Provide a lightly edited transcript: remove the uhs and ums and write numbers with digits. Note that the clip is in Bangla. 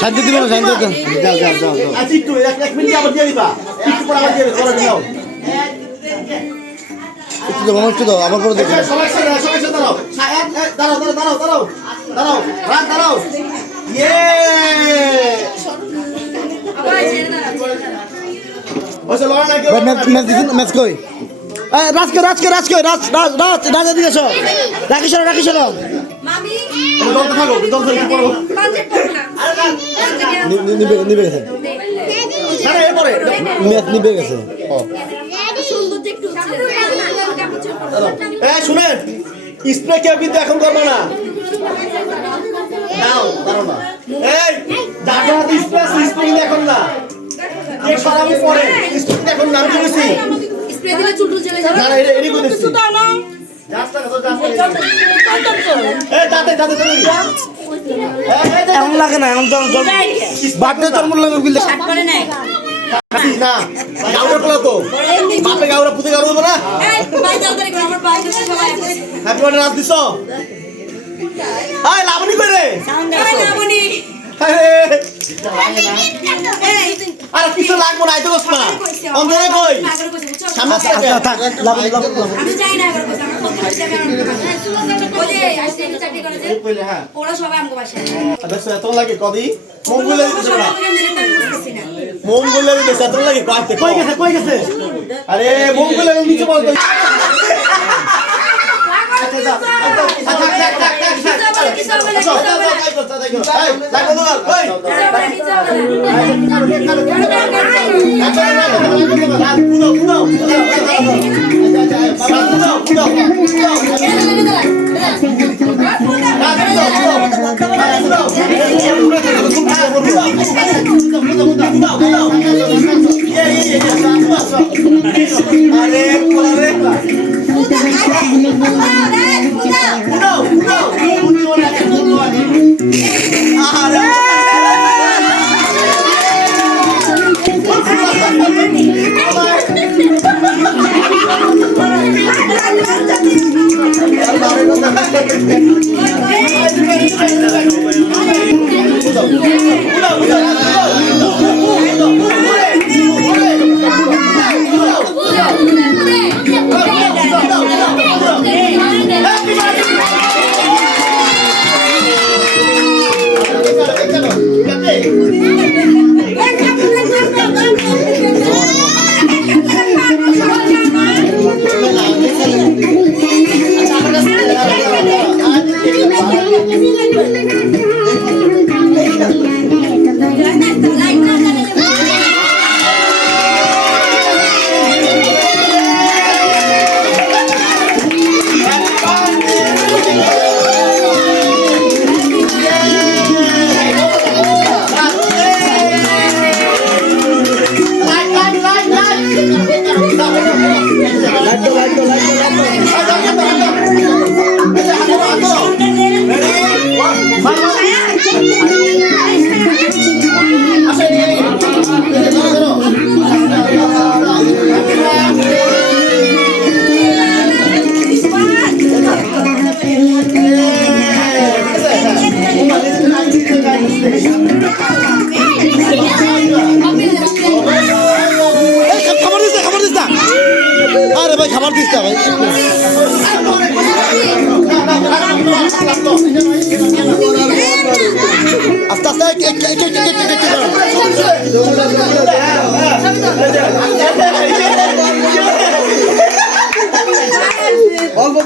শান্তি দিব না, শান্তি দাও। যাও যাও যাও যাও। আচ্ছা একটু এক মিনিট আবার দিয়ে দিবা, একটু পর আবার দিয়ে দিবা, করে দাও। একটু দাও আবার করে দেখো। সবাই সাথে দাঁড়াও, দাঁড়াও দাঁড়াও দাঁড়াও দাঁড়াও দাঁড়াও রাত দাঁড়াও। ইয়ে ওসে লড়া না কেউ। ম্যাচ কই? রাজ এদিকে এসো। রাখিস মামি দলতে থাকো, দলতে একটু পড়ো। নিবে গেছে। না না এরপরে ম্যাচ নিবে গেছে। সুন্দর একটু শুনেন, স্প্রে কেউ কিন্তু এখন করবো না। দাও দাঁড়াও না। এই যাকে হাতে স্প্রে আছে, স্প্রে কিন্তু এখন না। কেক সরাবো পরে, স্প্রে এখন না। আমি বলেছি স্প্রে দিলে চুল চলে যাবে। না না এডি কই দিচ্ছি। এমন লাগে না, এমন জল বাটে তোর মূল্য বিলে কাট করে নাই না গাউরা পোলা তো বাপে গাউরা পুতে গাউরা না। এই ভাই যাও করে আমার ভাই দিছে সবাই হ্যাপি বার্থডে রাত দিছো। আয় লাবণী কই রে? সাউন্ড আছে লাবণী আরে কিছু লাগবো না, আইতো বস না। অন্ধরে কই সামনে থেকে আমি যাই না আগের কইছি আমার ফোন দিতে ওই যে আজকে চাকরি করে যে কইলে হ্যাঁ ওরা সবাই আমগো বাসায় দেখছ এত লাগে কদি মন বলে দিতেছ না, না মন বলে দিতেছ এত লাগে কইতে কই গেছে আরে মন বলে নিচে বল তো। খাবার দিস না ভাই। আস্তে আস্তে অল্প